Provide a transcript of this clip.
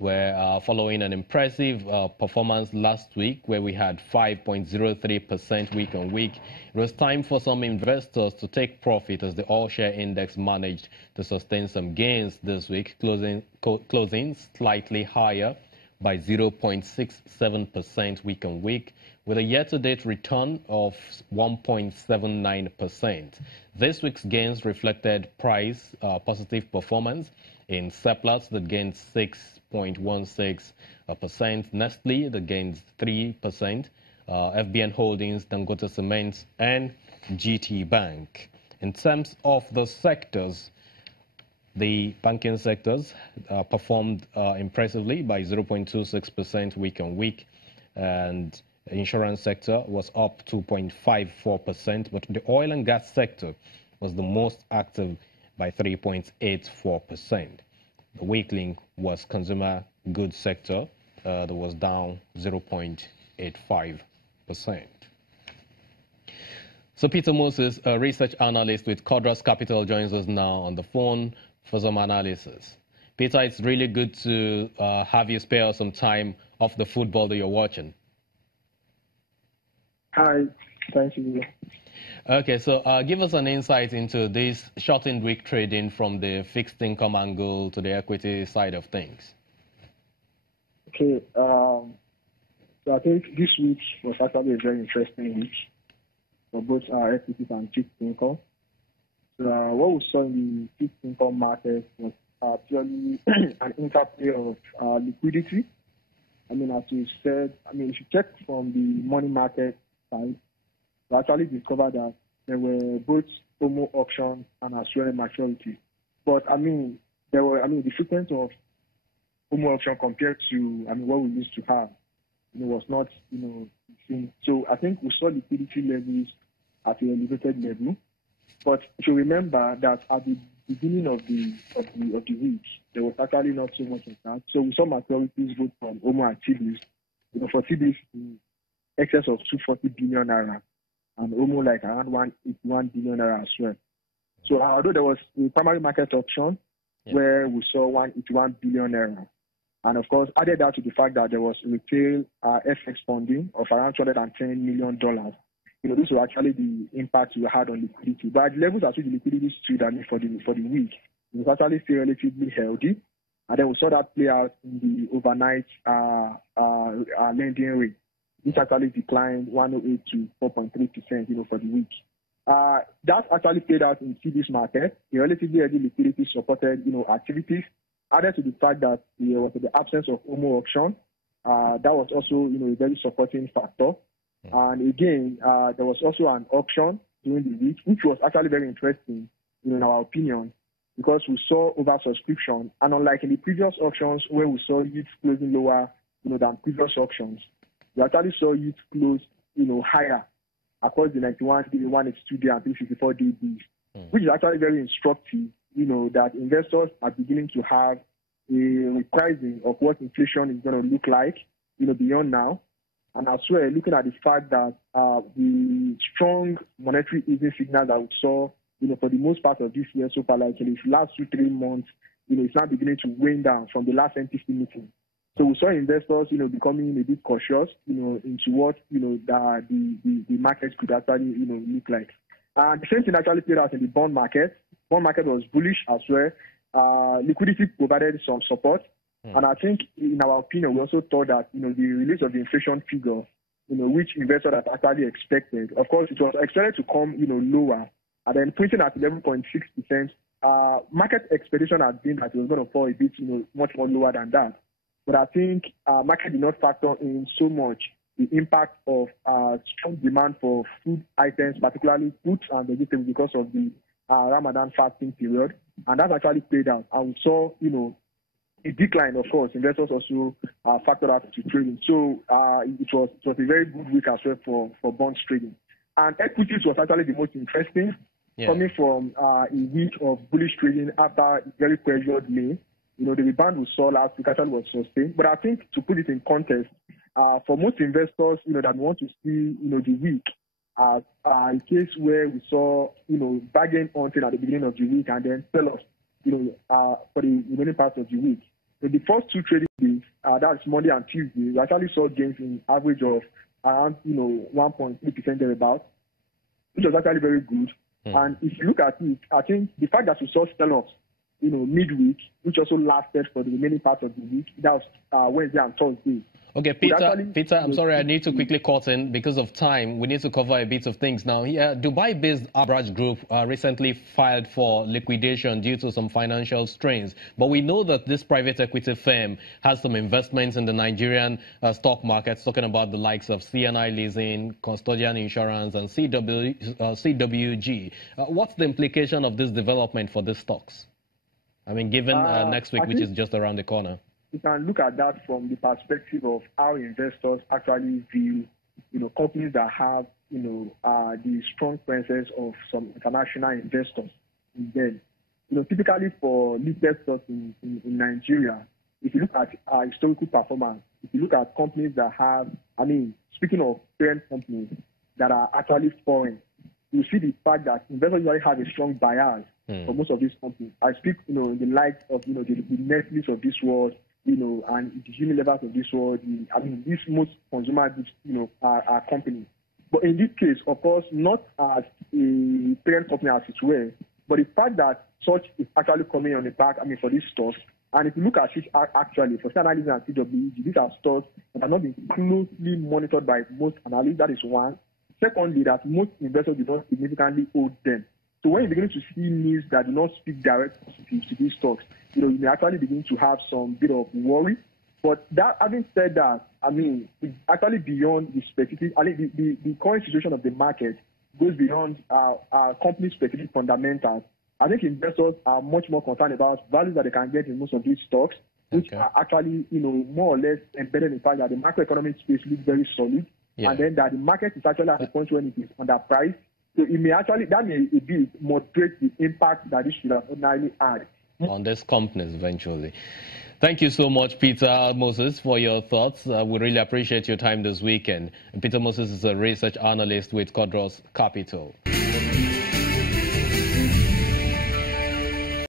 We're following an impressive performance last week where we had 5.03% week on week. It was time for some investors to take profit as the all-share index managed to sustain some gains this week, closing slightly higher by 0.67% week on week, with a year-to-date return of 1.79%. This week's gains reflected price positive performance in Seplat that gained 6.16%, Nestle that gained 3%, FBN Holdings, Dangote Cement, and GT Bank. In terms of the sectors, the banking sectors performed impressively by 0.26% week on week, and the insurance sector was up 2.54%, but the oil and gas sector was the most active by 3.84%. The weak link was consumer goods sector that was down 0.85%. So Peter Moses, a research analyst with Codras Capital, joins us now on the phone for some analysis. Peter, it's really good to have you spare some time off the football that you're watching. Hi, thank you. Okay, so give us an insight into this shortened week trading from the fixed income angle to the equity side of things. Okay, so I think this week was actually a very interesting week for both our equities and fixed income. So what we saw in the fixed income market was purely an interplay of liquidity. I mean, as you said, I mean, if you check from the money market side, we actually discovered that there were both OMO options and assured maturity. But I mean, the frequency of OMO option compared to what we used to have, was not the same. So I think we saw liquidity levels at an elevated level. But if you remember that at the beginning of the week, there was actually not so much of that. So we saw maturities both from OMO and TDs. For TDs, in excess of 240 billion naira, and OMO like around 181 billion naira as well. So although there was a primary market option where we saw 181 billion naira, and of course added that to the fact that there was retail FX funding of around $210 million. This was actually the impact we had on liquidity. But at the levels at which the liquidity stood for the week, it was actually still relatively healthy. And then we saw that play out in the overnight lending rate, which actually declined 108 to 4.3%, for the week. That actually played out in TDs market. The relatively heavy liquidity supported, activities. Added to the fact that there was the absence of OMO option, that was also, a very supporting factor. And again, there was also an auction during the week, which was actually very interesting, in our opinion, because we saw oversubscription. And unlike in the previous auctions where we saw yields closing lower, than previous auctions, we actually saw yields close, higher across the 91 day, 182 day, and 364 day days, which is actually very instructive, that investors are beginning to have a repricing of what inflation is going to look like, beyond now. And as well, looking at the fact that the strong monetary easing signal that we saw, for the most part of this year so far, like in the last 2-3 months, it's now beginning to wane down from the last MPC meeting. So we saw investors, becoming a bit cautious, into what, the market could actually, look like. And the same thing actually played out in the bond market. Bond market was bullish as well. Liquidity provided some support. And I think, in our opinion, we also thought that, the release of the inflation figure, which investors had actually expected. Of course, it was expected to come, lower. And then printing at 11.6%, market expectation had been that it was going to fall a bit, much more lower than that. But I think market did not factor in so much the impact of strong demand for food items, particularly fruits and vegetables, because of the Ramadan fasting period. And that actually played out. And we saw, a decline, of course. Investors also factored out to trading. So it was a very good week as well for bonds trading. And equities was actually the most interesting, coming from a week of bullish trading after a very pressured May. The rebound we saw last week actually was sustained. But I think, to put it in context, for most investors, that want to see, the week as a case where we saw, bargain hunting at the beginning of the week and then sell off, for the remaining part of the week. So the first two trading days, that's Monday and Tuesday, we actually saw gains in average of around 1.3% thereabouts, which was actually very good. And if you look at it, I think the fact that we saw sell-offs, midweek, which also lasted for the remaining part of the week, that was Wednesday and Thursday. Okay, Peter, I'm sorry, I need to quickly cut in because of time. We need to cover a bit of things now. Here, Dubai-based Abraj Group recently filed for liquidation due to some financial strains. But we know that this private equity firm has some investments in the Nigerian stock markets, talking about the likes of CNI Leasing, Custodian Insurance, and CWG. What's the implication of this development for these stocks? I mean, given next week, which is just around the corner. You can look at that from the perspective of how investors actually view, companies that have, the strong presence of some international investors in them. Typically for listed stocks in Nigeria, if you look at our historical performance, if you look at companies that have, speaking of parent companies that are actually foreign, you see the fact that investors usually have a strong bias for most of these companies. I speak, in the likes of, the Netflix of this world, and the Unilevers of this world. These most consumer goods, are companies. But in this case, of course, not as a parent company as it were, but the fact that such is actually coming on the back, for these stocks. And if you look at it actually, for CNI Leasing and CWG, these are stocks that have not been closely monitored by most analysts. That is one. Secondly, that most investors do not significantly own them. So when you begin to see news that do not speak directly to these stocks, you may actually begin to have some bit of worry. But that, having said that, it's actually beyond the specific. The current situation of the market goes beyond our company-specific fundamentals. I think investors are much more concerned about values that they can get in most of these stocks, which are actually, more or less embedded in the fact that the macroeconomic space looks very solid, and then that the market is actually at a point when it is underpriced. So it may actually, that may be moderate the impact that this should have ordinarily had on these companies eventually. Thank you so much, Peter Moses, for your thoughts. We really appreciate your time this weekend. Peter Moses is a research analyst with Codros Capital.